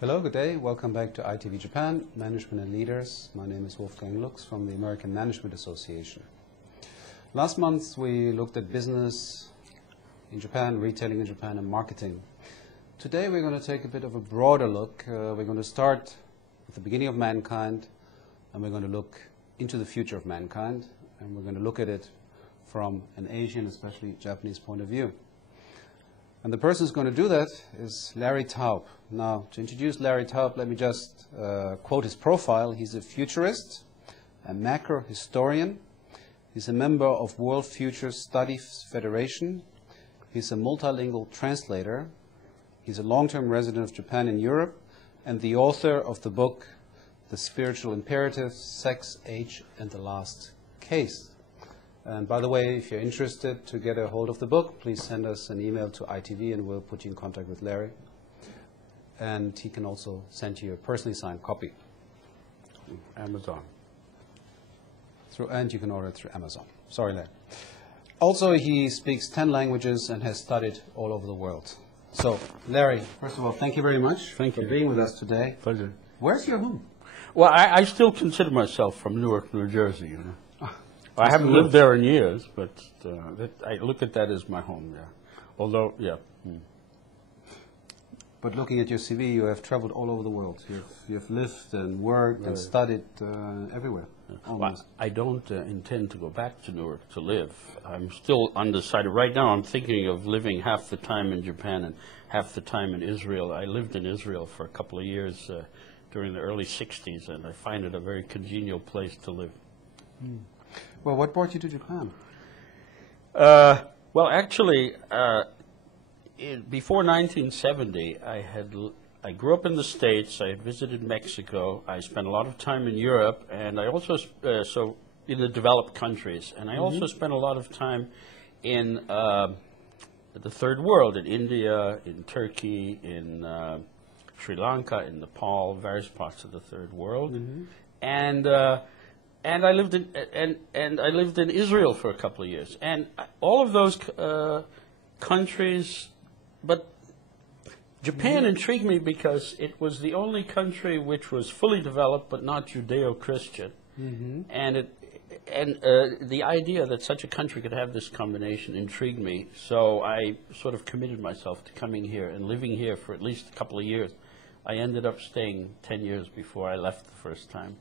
Hello, good day. Welcome back to ITV Japan, Management and Leaders. My name is Wolfgang from the American Management Association. Last month we looked at business in Japan, retailing in Japan, and marketing. Today we're going to take a bit of a broader look. We're going to start at the beginning of mankind, and we're going to look into the future of mankind, and we're going to look at it from an Asian, especially Japanese point of view. And the person who's going to do that is Larry Taub. Now, to introduce Larry Taub, let me just quote his profile. He's a futurist, a macro historian. He's a member of World Future Studies Federation. He's a multilingual translator. He's a long-term resident of Japan and Europe, and the author of the book, The Spiritual Imperative, Sex, Age, and the Last Caste. And by the way, if you're interested to get a hold of the book, please send us an email to ITV and we'll put you in contact with Larry. And he can also send you a personally signed copy through Amazon. And you can order it through Amazon. Sorry, Larry. Also, he speaks 10 languages and has studied all over the world. So, Larry, first of all, thank you very much for being with us today. Pleasure. Where's your home? Well, I still consider myself from Newark, New Jersey, you know. I haven't lived there in years, but I look at that as my home, yeah. Although, yeah. But looking at your CV, you have traveled all over the world. You've lived and worked and studied everywhere. Well, I don't intend to go back to Newark to live. I'm still undecided. Right now, I'm thinking of living half the time in Japan and half the time in Israel. I lived in Israel for a couple of years during the early 60s, and I find it a very congenial place to live. Well, what brought you to Japan? Well, actually, before 1970, I grew up in the States. I had visited Mexico. I spent a lot of time in Europe, and I also so in the developed countries. And I also spent a lot of time in the third world, in India, in Turkey, in Sri Lanka, in Nepal, various parts of the third world, and I lived in Israel for a couple of years, and all of those countries, but Japan intrigued me because it was the only country which was fully developed but not Judeo-Christian, and the idea that such a country could have this combination intrigued me. So I sort of committed myself to coming here and living here for at least a couple of years. I ended up staying 10 years before I left the first time.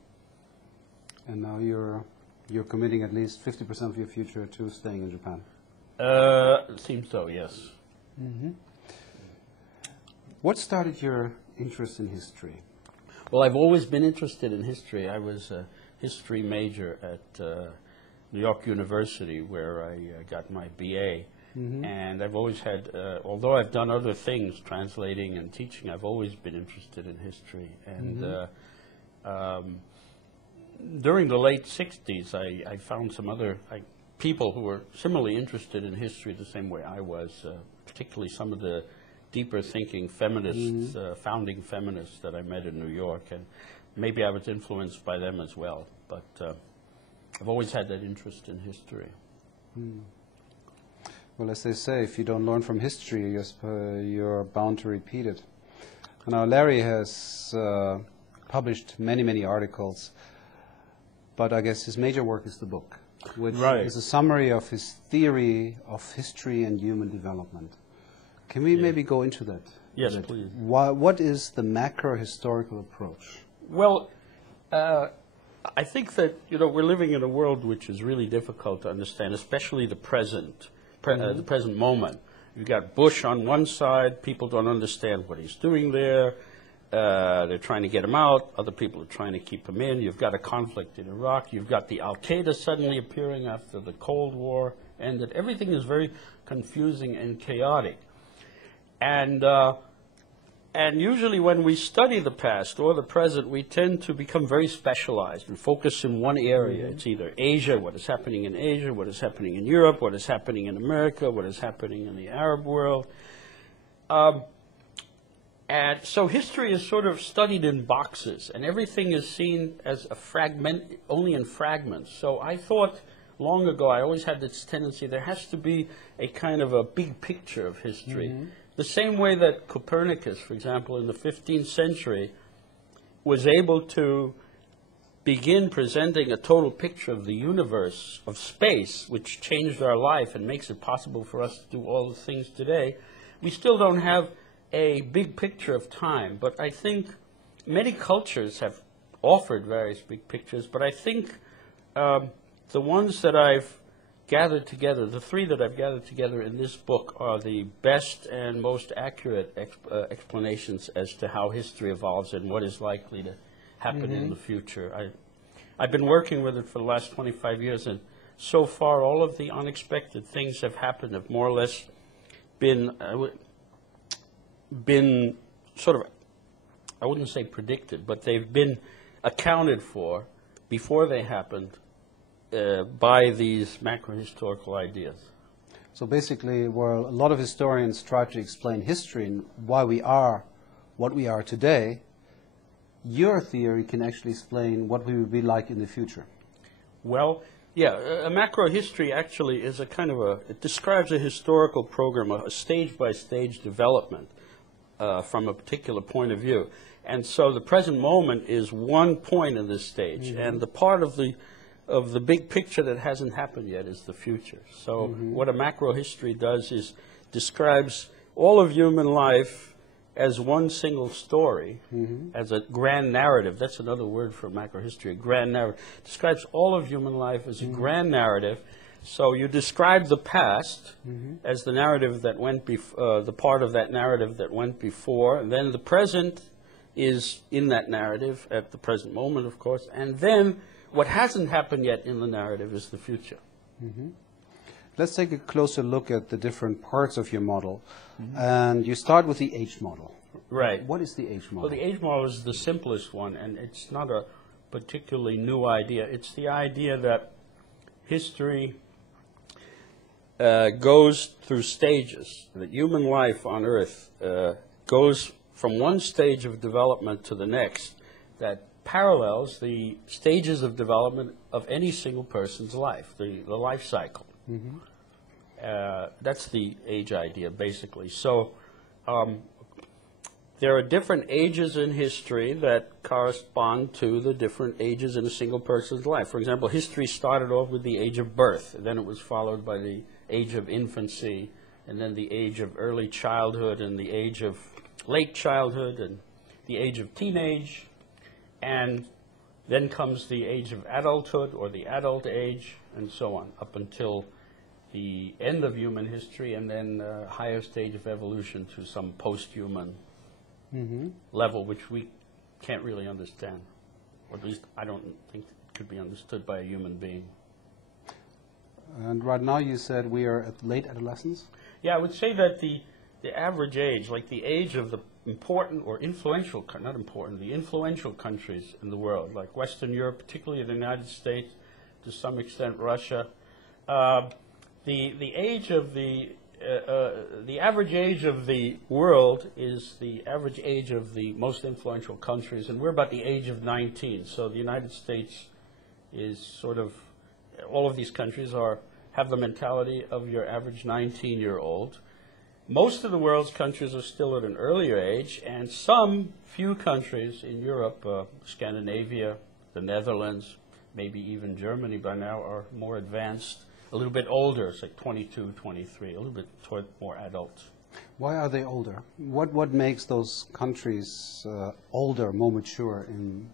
And now you're committing at least 50% of your future to staying in Japan. It seems so, yes. What started your interest in history? Well, I've always been interested in history. I was a history major at New York University, where I got my BA. And I've always had, although I've done other things, translating and teaching, I've always been interested in history. And during the late 60s, I found some other people who were similarly interested in history the same way I was, particularly some of the deeper thinking feminists, founding feminists that I met in New York. And maybe I was influenced by them as well. But I've always had that interest in history. Well, as they say, if you don't learn from history, you're bound to repeat it. Now, Larry has published many, many articles. But I guess his major work is the book, which is a summary of his theory of history and human development. Can we maybe go into that? Yes, please. What is the macro-historical approach? Well, I think that, we're living in a world which is really difficult to understand, especially the present moment. You've got Bush on one side. People don't understand what he's doing there. They're trying to get him out. Other people are trying to keep him in. You've got a conflict in Iraq. You've got the Al-Qaeda suddenly appearing after the Cold War ended. Everything is very confusing and chaotic. And usually when we study the past or the present, we tend to become very specialized and focus in one area. It's either Asia, what is happening in Asia, what is happening in Europe, what is happening in America, what is happening in the Arab world. And so history is sort of studied in boxes, and everything is seen as a fragment, only in fragments. So I thought long ago, I always had this tendency, there has to be a kind of a big picture of history the same way that Copernicus, for example, in the 15th century, was able to begin presenting a total picture of the universe, of space, which changed our life and makes it possible for us to do all the things today, we still don't have a big picture of time. But I think many cultures have offered various big pictures, but I think the ones that I've gathered together, the three that I've gathered together in this book, are the best and most accurate explanations as to how history evolves and what is likely to happen in the future. I've been working with it for the last 25 years, and so far all of the unexpected things have happened, have more or less been sort of, I wouldn't say predicted, but they've been accounted for before they happened by these macro-historical ideas. So basically, where a lot of historians try to explain history and why we are what we are today, your theory can actually explain what we will be like in the future. Well, yeah, a macro history actually is a kind of it describes a historical program, a stage-by-stage development from a particular point of view. And so the present moment is one point in this stage, and the part of the big picture that hasn't happened yet is the future. So what a macro history does is describes all of human life as one single story, as a grand narrative. That's another word for macro history, a grand narrative. Describes all of human life as a grand narrative. So you describe the past as the narrative that went before, the part of that narrative that went before, and then the present is in that narrative at the present moment, of course, and then what hasn't happened yet in the narrative is the future. Let's take a closer look at the different parts of your model. And you start with the age model. Right. What is the age model? Well, the age model is the simplest one, and it's not a particularly new idea. It's the idea that history goes through stages, that human life on Earth goes from one stage of development to the next that parallels the stages of development of any single person's life, the life cycle. That's the age idea, basically. So there are different ages in history that correspond to the different ages in a single person's life. For example, history started off with the age of birth, and then it was followed by the age of infancy, and then the age of early childhood, and the age of late childhood, and the age of teenage, and then comes the age of adulthood, or the adult age, and so on, up until the end of human history, and then a higher stage of evolution to some post-human level, which we can't really understand. Or at least I don't think it could be understood by a human being. And right now you said we are at late adolescence? Yeah, I would say that the average age, like the age of the important or influential, not important, the influential countries in the world, like Western Europe, particularly the United States, to some extent Russia, the age of the average age of the world is the average age of the most influential countries, and we're about the age of 19. So the United States is sort of, all of these countries have the mentality of your average 19-year-old. Most of the world's countries are still at an earlier age, and some few countries in Europe, Scandinavia, the Netherlands, maybe even Germany by now, are more advanced, a little bit older. It's like 22, 23, a little bit toward more adults. Why are they older? What makes those countries older, more mature in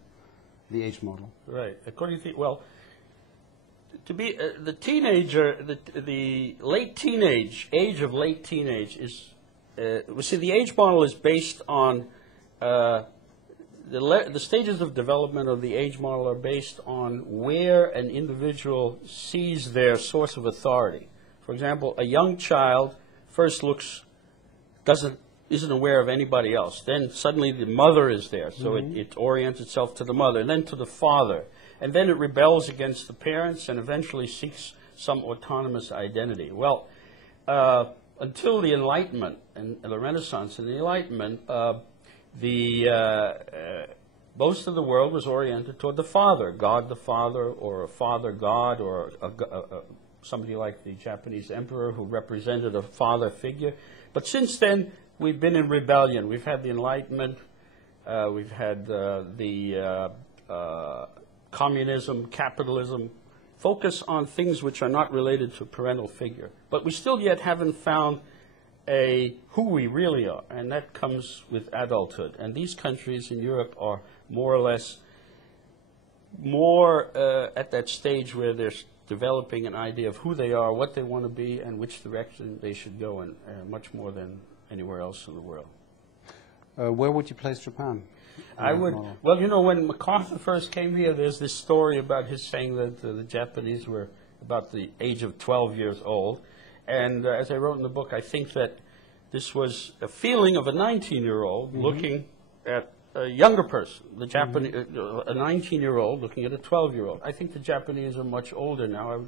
the age model? Right. According to, well, to be the teenager, the late teenage, age of late teenage is, we see the age model is based on, the stages of development of the age model are based on where an individual sees their source of authority. For example, a young child first isn't aware of anybody else. Then suddenly the mother is there, so it orients itself to the mother, and then to the father. And then it rebels against the parents and eventually seeks some autonomous identity. Well, until the Enlightenment and the Renaissance and the Enlightenment, most of the world was oriented toward the father, God the Father, or a father God, or somebody like the Japanese emperor who represented a father figure. But since then, we've been in rebellion. We've had the Enlightenment, we've had communism, capitalism, focus on things which are not related to a parental figure. But we still yet haven't found who we really are, and that comes with adulthood. And these countries in Europe are more or less at that stage where they're developing an idea of who they are, what they want to be, and which direction they should go in, much more than anywhere else in the world. Where would you place Japan? I would, well, you know, when MacArthur first came here, there's this story about his saying that the Japanese were about the age of 12 years old. And as I wrote in the book, I think that this was a feeling of a 19-year-old looking at a younger person, the Japanese, a 19-year-old looking at a 12-year-old. I think the Japanese are much older now,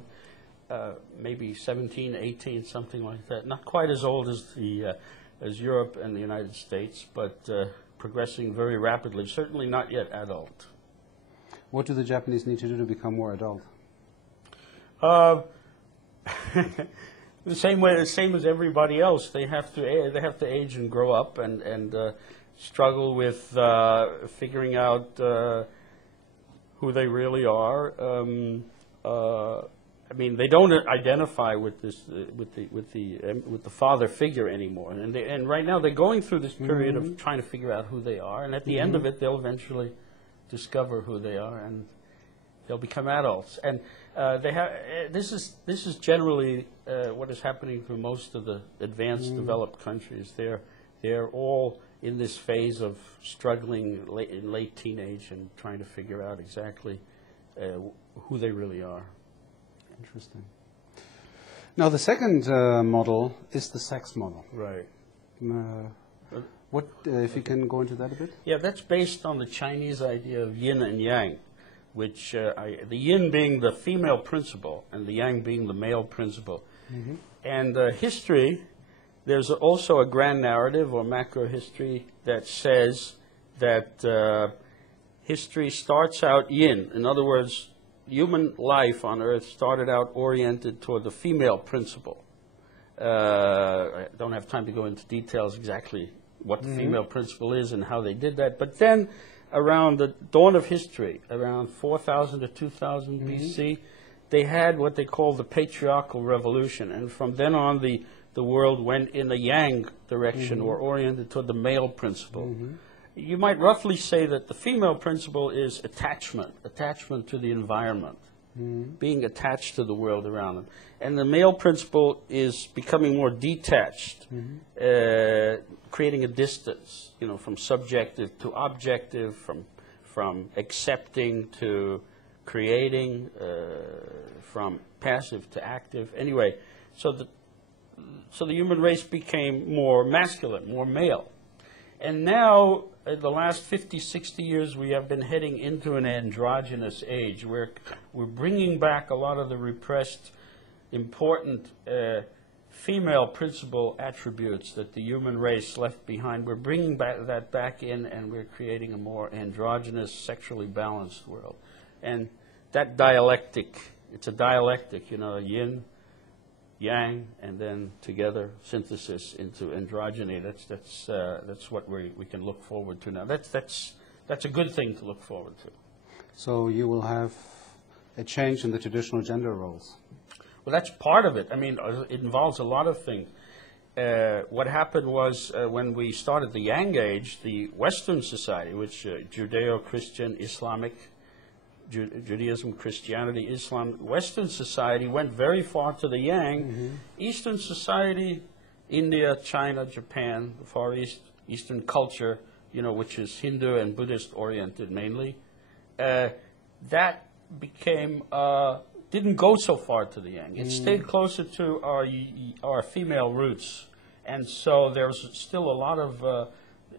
maybe 17, 18, something like that. Not quite as old as Europe and the United States, but progressing very rapidly, certainly not yet adult. What do the Japanese need to do to become more adult? The same as everybody else. They have to age and grow up and struggle with figuring out who they really are. I mean, they don't identify with this with the father figure anymore, and right now they're going through this period of trying to figure out who they are, and at the end of it, they'll eventually discover who they are, and they'll become adults. And this is generally what is happening for most of the advanced developed countries. They're all in this phase of struggling in late teenage and trying to figure out exactly who they really are. Interesting. Now, the second model is the sex model. Right. What, if you can go into that a bit? Yeah, that's based on the Chinese idea of yin and yang, which the yin being the female principle and the yang being the male principle. And history, there's also a grand narrative or macro history that says that history starts out yin. In other words, human life on Earth started out oriented toward the female principle. I don't have time to go into details exactly what the female principle is and how they did that. But then around the dawn of history, around 4000 to 2000 BC, they had what they call the patriarchal revolution. And from then on, the world went in the yang direction or oriented toward the male principle. You might roughly say that the female principle is attachment to the environment, being attached to the world around them. And the male principle is becoming more detached, creating a distance, you know, from subjective to objective, from accepting to creating, from passive to active. Anyway, so the human race became more masculine, more male. And now, in the last 50, 60 years, we have been heading into an androgynous age where we're bringing back a lot of the repressed, important female principle attributes that the human race left behind. We're bringing that back in, and we're creating a more androgynous, sexually balanced world. And that dialectic, it's a dialectic, you know, yin, yang, and then together synthesis into androgyny. That's what we can look forward to now. That's a good thing to look forward to. So you will have a change in the traditional gender roles. Well, that's part of it. I mean, it involves a lot of things. What happened was when we started the Yang Age, the Western society, which Judeo-Christian, Islamic, Judaism, Christianity, Islam, Western society went very far to the Yang. Eastern society, India, China, Japan, the Far East, Eastern culture, you know, which is Hindu and Buddhist oriented mainly, that became, didn't go so far to the Yang. It stayed closer to our female roots. And so there's still a lot of,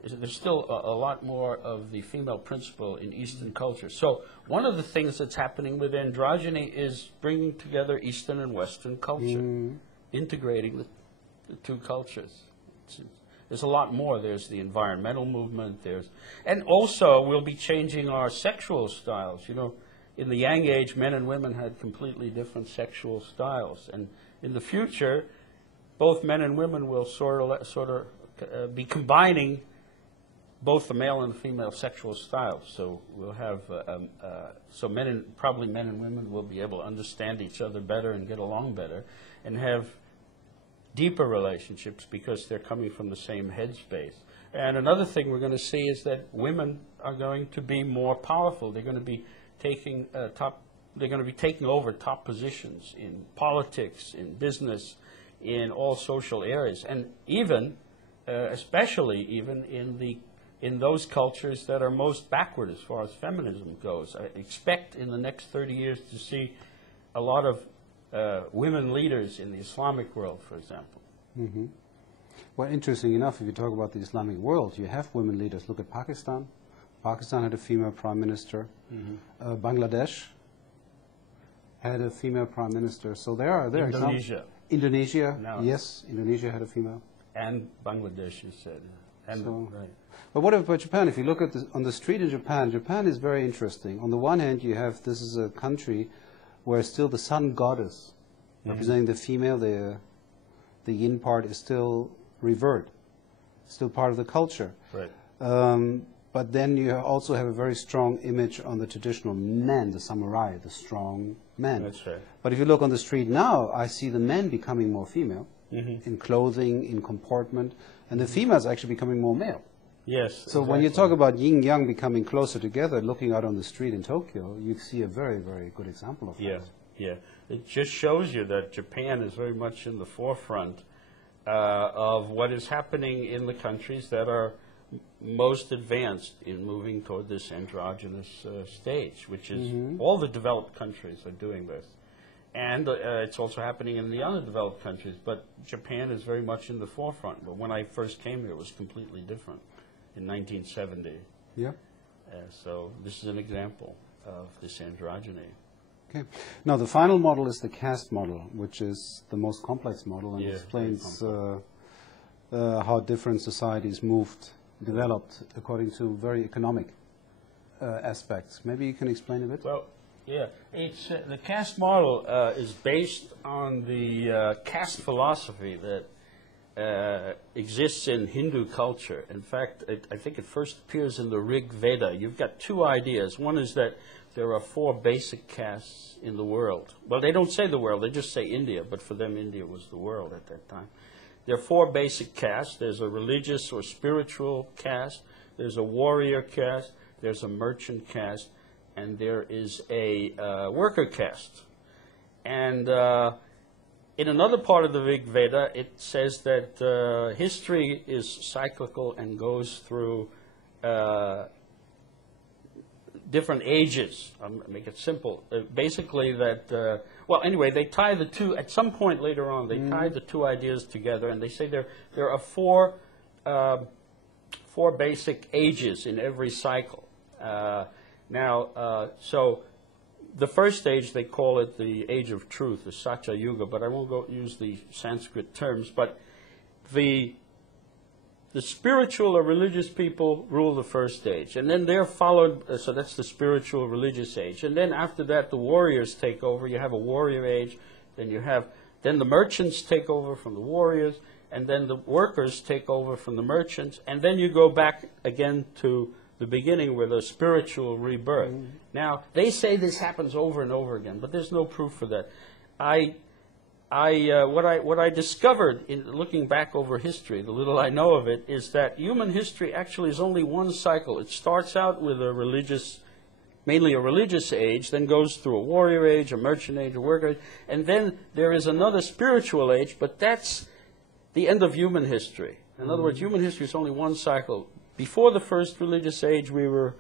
there's still a lot more of the female principle in Eastern culture. So one of the things that's happening with androgyny is bringing together Eastern and Western culture, integrating the two cultures. There's a lot more. There's the environmental movement. And also we'll be changing our sexual styles. You know, in the Yang Age, men and women had completely different sexual styles. And in the future, both men and women will sort of be combining both the male and the female sexual styles. So we'll have probably men and women will be able to understand each other better and get along better, and have deeper relationships because they're coming from the same headspace. And another thing we're going to see is that women are going to be more powerful. They're going to be taking over top positions in politics, in business, in all social areas, and even, especially even in those cultures that are most backward as far as feminism goes. I expect in the next 30 years to see a lot of women leaders in the Islamic world, for example. Mm-hmm. Well, interesting enough, if you talk about the Islamic world, you have women leaders. Look at Pakistan. Pakistan had a female prime minister. Mm-hmm. Bangladesh had a female prime minister. So there are Indonesia. Indonesia, no. Yes, Indonesia had a female. And Bangladesh, you said. And right. But what about Japan? If you look at on the street in Japan, Japan is very interesting. On the one hand, you have, this is a country where still the sun goddess, representing the female, the yin part is still revered, still part of the culture. Right. But then you also have a very strong image on the traditional men, the samurai, the strong men. That's right. But if you look on the street now, I see the men becoming more female in clothing, in comportment, and the females actually becoming more male. Yes. So exactly. when you talk about yin-yang becoming closer together, looking out on the street in Tokyo, you see a very, very good example of that. Yeah, yeah. It just shows you that Japan is very much in the forefront of what is happening in the countries that are most advanced in moving toward this androgynous stage, which is all the developed countries are doing this. And it's also happening in the underdeveloped countries, but Japan is very much in the forefront. But when I first came here, it was completely different in 1970. Yeah. So this is an example of this androgyny. Okay. Now, the final model is the caste model, which is the most complex model and Yeah, explains how different societies developed according to very economic aspects. Maybe you can explain a bit? Well, yeah. It's, the caste model is based on the caste philosophy that exists in Hindu culture. In fact, I think it first appears in the Rig Veda. You've got two ideas. One is that there are 4 basic castes in the world. Well, they don't say the world, they just say India, but for them India was the world at that time. There are 4 basic castes. There's a religious or spiritual caste, there's a warrior caste, there's a merchant caste, and there is a worker caste. And in another part of the Rig Veda, it says that history is cyclical and goes through different ages. I'll make it simple. Basically that, well, anyway, they tie the two, at some point later on, they tie the two ideas together, and they say there are 4 basic ages in every cycle. So the first age, they call it the age of truth, the Satya Yuga, but I won't use the Sanskrit terms, but the spiritual or religious people rule the first age, and then they're followed, so that's the spiritual religious age. And then after that, the warriors take over. You have a warrior age, then the merchants take over from the warriors, and then the workers take over from the merchants, and then you go back again to the beginning with a spiritual rebirth. Now, they say this happens over and over again, but there's no proof for that. What I discovered in looking back over history, the little I know of it, is that human history actually is only one cycle. It starts out with a religious, mainly a religious age, then goes through a warrior age, a merchant age, a worker age, and then there is another spiritual age, but that's the end of human history. In other words, human history is only one cycle. Before the first religious age, we were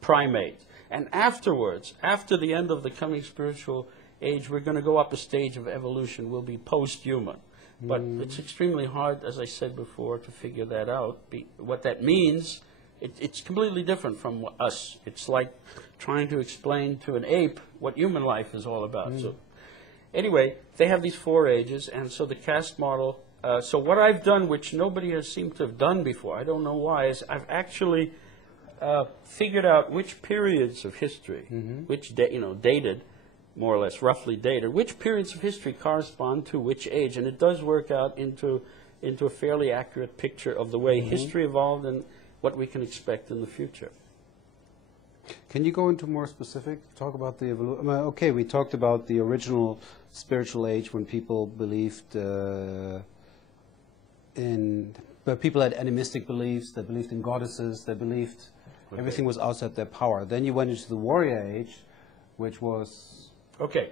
primates. And afterwards, after the end of the coming spiritual age, we're going to go up a stage of evolution. We'll be post-human. But it's extremely hard, as I said before, to figure that out. What that means, it's completely different from us. It's like trying to explain to an ape what human life is all about. So anyway, they have these 4 ages, and so the caste model. So what I've done, which nobody has seemed to have done before, I don't know why, is I've actually figured out which periods of history, which dated, more or less roughly dated, which periods of history correspond to which age, and it does work out into into a fairly accurate picture of the way history evolved and what we can expect in the future. Can you go into more specific, talk about the evolution? Okay, we talked about the original spiritual age when people believed but people had animistic beliefs, they believed in goddesses, they believed everything was outside their power. Then you went into the warrior age, which was... Okay.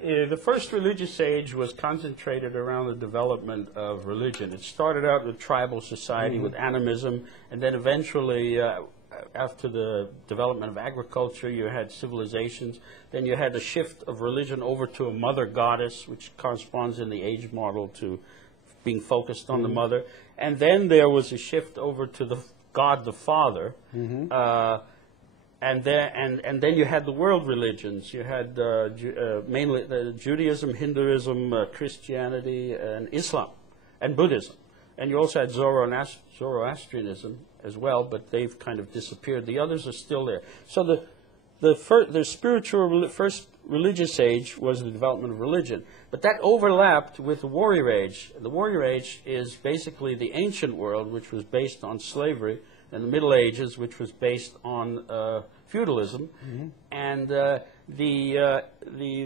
The first religious age was concentrated around the development of religion. It started out with tribal society, with animism, and then eventually, after the development of agriculture, you had civilizations. Then you had a shift of religion over to a mother goddess, which corresponds in the age model to being focused on the mother. And then there was a shift over to the God the Father. And then you had the world religions. You had mainly Judaism, Hinduism, Christianity, and Islam, and Buddhism. And you also had Zoroastrianism as well, but they've kind of disappeared. The others are still there. So the spiritual first religious age was the development of religion. But that overlapped with the warrior age. The warrior age is basically the ancient world, which was based on slavery, and the Middle Ages, which was based on feudalism. And the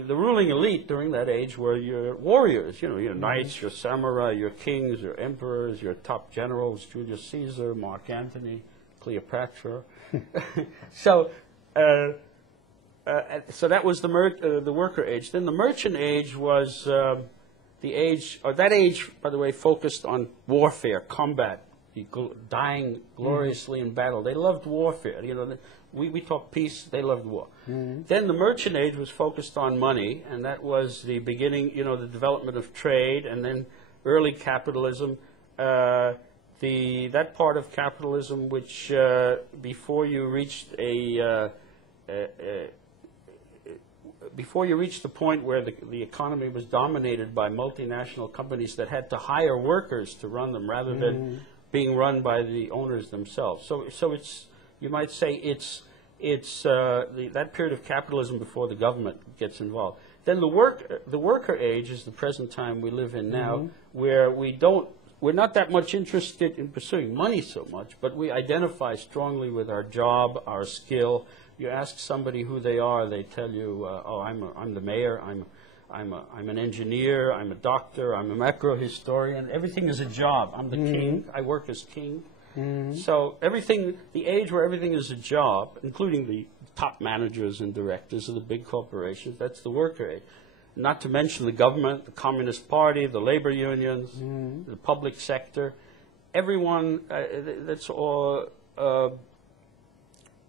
ruling elite during that age were your warriors, your knights, your samurai, your kings, your emperors, your top generals, Julius Caesar, Mark Antony, Cleopatra. So that was the worker age. Then the merchant age was the age, or that age, by the way, focused on warfare, combat, dying gloriously in battle. They loved warfare. We talk peace, they loved war. Then the merchant age was focused on money, and that was the beginning, the development of trade, and then early capitalism. That part of capitalism which before you reached the point where the economy was dominated by multinational companies that had to hire workers to run them rather than being run by the owners themselves. So it's, you might say, it's that period of capitalism before the government gets involved. Then the worker age is the present time we live in now, where we're not that much interested in pursuing money so much, but we identify strongly with our job, our skill. You ask somebody who they are, they tell you, "Oh, I'm the mayor. I'm an engineer. I'm a doctor. I'm a macro historian. Everything is a job. I'm the king. I work as king." So everything, the age where everything is a job, including the top managers and directors of the big corporations, that's the worker age. Not to mention the government, the Communist Party, the labor unions, the public sector. Everyone, that's all.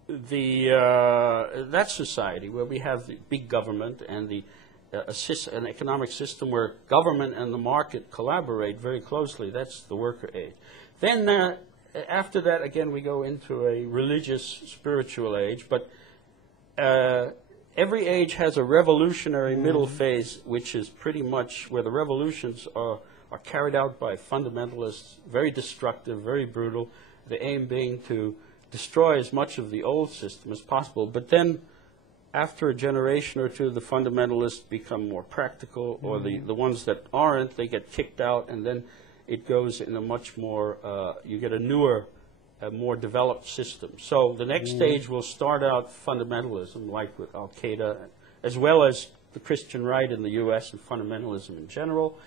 That society where we have the big government and an economic system where government and the market collaborate very closely, that's the worker age. Then after that, again, we go into a religious, spiritual age, but every age has a revolutionary middle phase, which is pretty much where the revolutions are carried out by fundamentalists, very destructive, very brutal, the aim being to destroy as much of the old system as possible. But then after a generation or two, the fundamentalists become more practical, or the ones that aren't, they get kicked out, and then it goes in a much more, you get a newer, more developed system. So the next stage will start out fundamentalism, like with Al-Qaeda, as well as the Christian right in the U.S. and fundamentalism in general,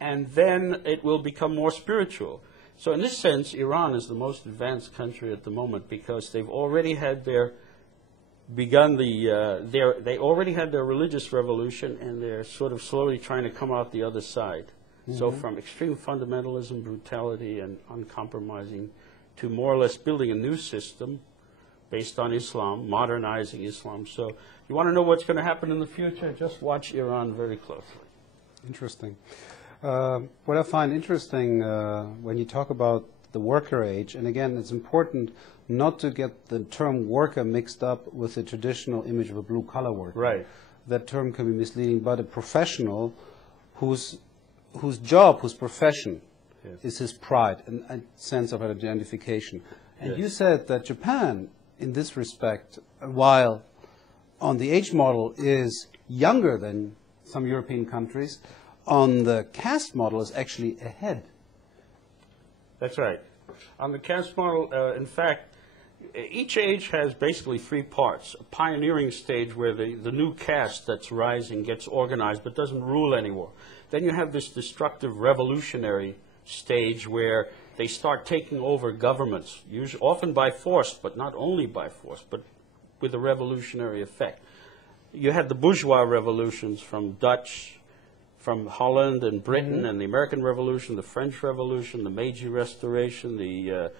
and then it will become more spiritual. So in this sense, Iran is the most advanced country at the moment because they've already had they already had their religious revolution, and they're sort of slowly trying to come out the other side. So from extreme fundamentalism, brutality, and uncompromising to more or less building a new system based on Islam, modernizing Islam. So you want to know what's going to happen in the future? Just watch Iran very closely. Interesting. What I find interesting when you talk about the worker age, and again, it's important not to get the term worker mixed up with the traditional image of a blue-collar worker. Right. That term can be misleading, but a professional whose job, whose profession is his pride and a sense of identification. And you said that Japan, in this respect, while on the age model is younger than some European countries, on the caste model is actually ahead. That's right. On the caste model, in fact, each age has basically three parts. A pioneering stage where the new caste that's rising gets organized but doesn't rule anymore. Then you have this destructive revolutionary stage where they start taking over governments, usually, often by force, but not only by force, but with a revolutionary effect. You had the bourgeois revolutions from Holland and Britain, and the American Revolution, the French Revolution, the Meiji Restoration, the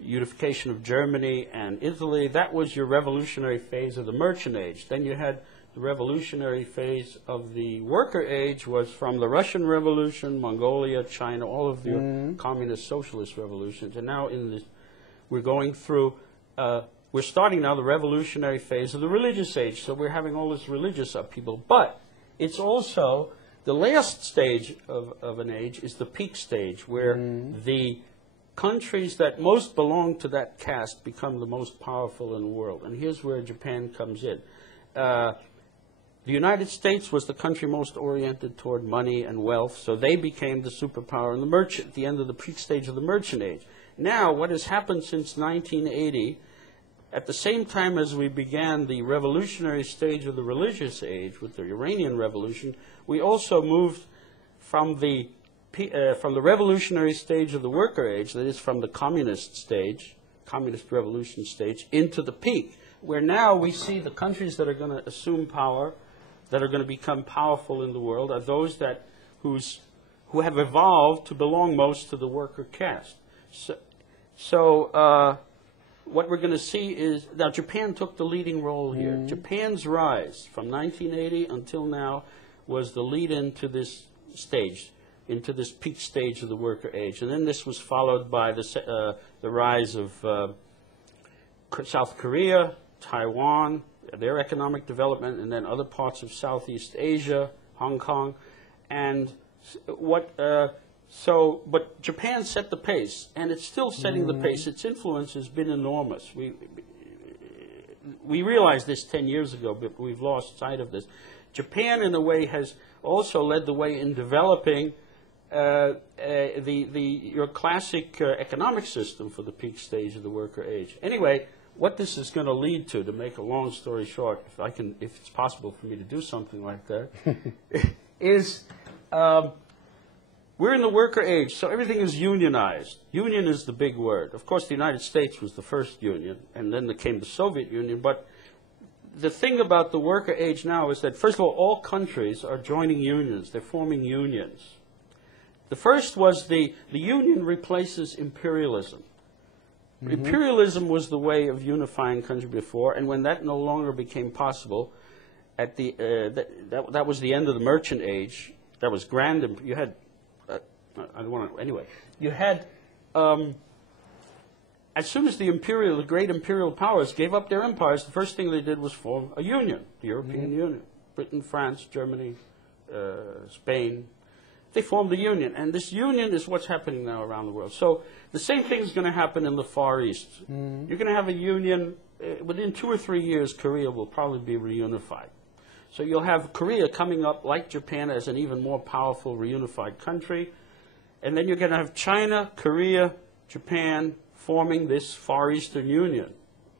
unification of Germany and Italy. That was your revolutionary phase of the merchant age. Then you had the revolutionary phase of the worker age was from the Russian Revolution, Mongolia, China, all of the communist socialist revolutions. And now we're going through, we're starting now the revolutionary phase of the religious age. So we're having all this religious upheaval. But it's also the last stage of an age is the peak stage where the countries that most belong to that caste become the most powerful in the world. And here's where Japan comes in. The United States was the country most oriented toward money and wealth, so they became the superpower in the end of the peak stage of the merchant age. Now, what has happened since 1980, at the same time as we began the revolutionary stage of the religious age with the Iranian Revolution, we also moved from the revolutionary stage of the worker age, that is from the communist stage, communist revolution stage, into the peak, where now we see the countries that are going to assume power, that are going to become powerful in the world, are those who have evolved to belong most to the worker caste. So what we're going to see is, now Japan took the leading role here. Japan's rise from 1980 until now was the lead-in to this stage, into this peak stage of the worker age. And then this was followed by the rise of South Korea, Taiwan, their economic development, and then other parts of Southeast Asia, Hong Kong. And but Japan set the pace, and it's still setting the pace. Its influence has been enormous. We realized this 10 years ago, but we've lost sight of this. Japan, in a way, has also led the way in developing your classic economic system for the peak stage of the worker age. Anyway, what this is going to lead to make a long story short, if it's possible for me to do something like that, is we're in the worker age, so everything is unionized. Union is the big word. Of course, the United States was the first union, and then there came the Soviet Union, but the thing about the worker age now is that, first of all countries are joining unions. They're forming unions. The first was the union replaces imperialism. Imperialism was the way of unifying countries before, and when that no longer became possible, at that was the end of the merchant age. That was grand. You had, I don't want to, anyway, you had, as soon as the great imperial powers gave up their empires, the first thing they did was form a union, the European Union. Britain, France, Germany, Spain. They formed a union, and this union is what's happening now around the world. So the same thing is going to happen in the Far East. You're going to have a union, within 2 or 3 years, Korea will probably be reunified. So you'll have Korea coming up, like Japan, as an even more powerful reunified country. And then you're going to have China, Korea, Japan forming this Far Eastern Union.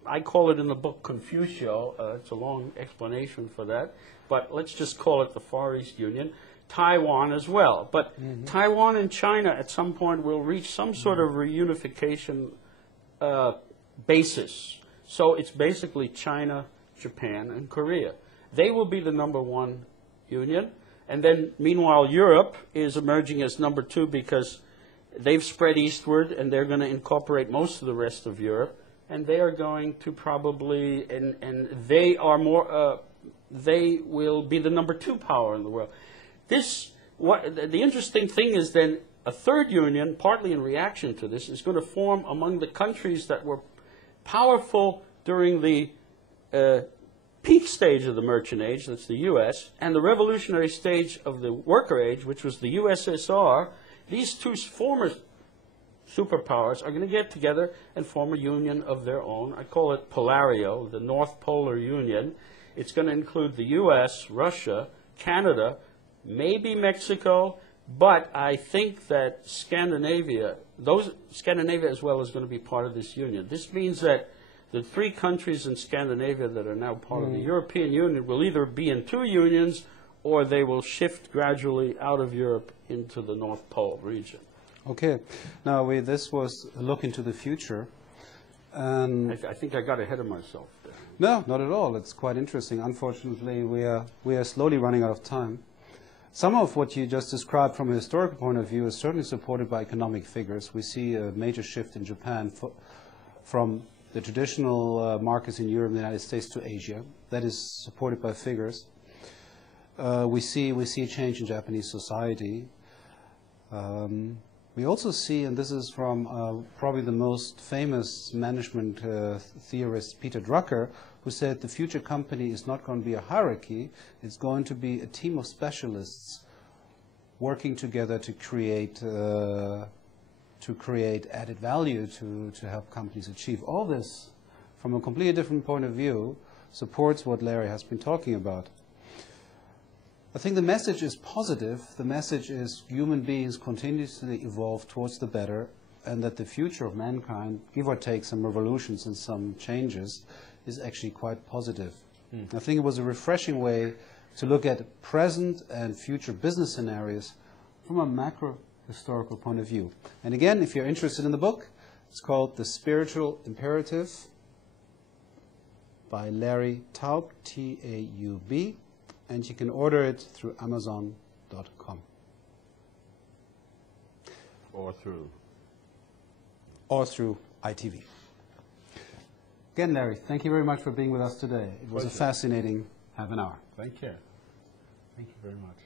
I call it in the book Confucio. It's a long explanation for that. But let's just call it the Far East Union. Taiwan as well. But Taiwan and China at some point will reach some sort of reunification basis. So it's basically China, Japan, and Korea. They will be the #1 union. And then, meanwhile, Europe is emerging as #2 because they've spread eastward, and they're going to incorporate most of the rest of Europe. And they are going to probably, and they are more, they will be the #2 power in the world. The interesting thing is then a third union, partly in reaction to this, is going to form among the countries that were powerful during the peak stage of the merchant age, that's the U.S., and the revolutionary stage of the worker age, which was the USSR. These two former superpowers are going to get together and form a union of their own. I call it Polario, the North Polar Union. It's going to include the U.S., Russia, Canada, maybe Mexico, but I think that Scandinavia Scandinavia as well is going to be part of this union. This means that the 3 countries in Scandinavia that are now part of the European Union will either be in 2 unions or they will shift gradually out of Europe into the North Pole region. Okay. Now, this was a look into the future. I think I got ahead of myself there. No, not at all. It's quite interesting. Unfortunately, we are slowly running out of time. Some of what you just described from a historical point of view is certainly supported by economic figures. We see a major shift in Japan from the traditional markets in Europe and the United States to Asia. That is supported by figures. We see a change in Japanese society. We also see, and this is from probably the most famous management theorist, Peter Drucker, who said the future company is not going to be a hierarchy, it's going to be a team of specialists working together to create added value to help companies achieve. All this, from a completely different point of view, supports what Larry has been talking about. I think the message is positive. The message is human beings continuously evolve towards the better, and that the future of mankind, give or take some revolutions and some changes, is actually quite positive. I think it was a refreshing way to look at present and future business scenarios from a macro historical point of view. And again, if you're interested in the book, it's called The Spiritual Imperative by Larry Taub, T-A-U-B. And you can order it through Amazon.com. Or through ITV. Again, Larry, thank you very much for being with us today. It was a fascinating half an hour. Thank you. Thank you very much.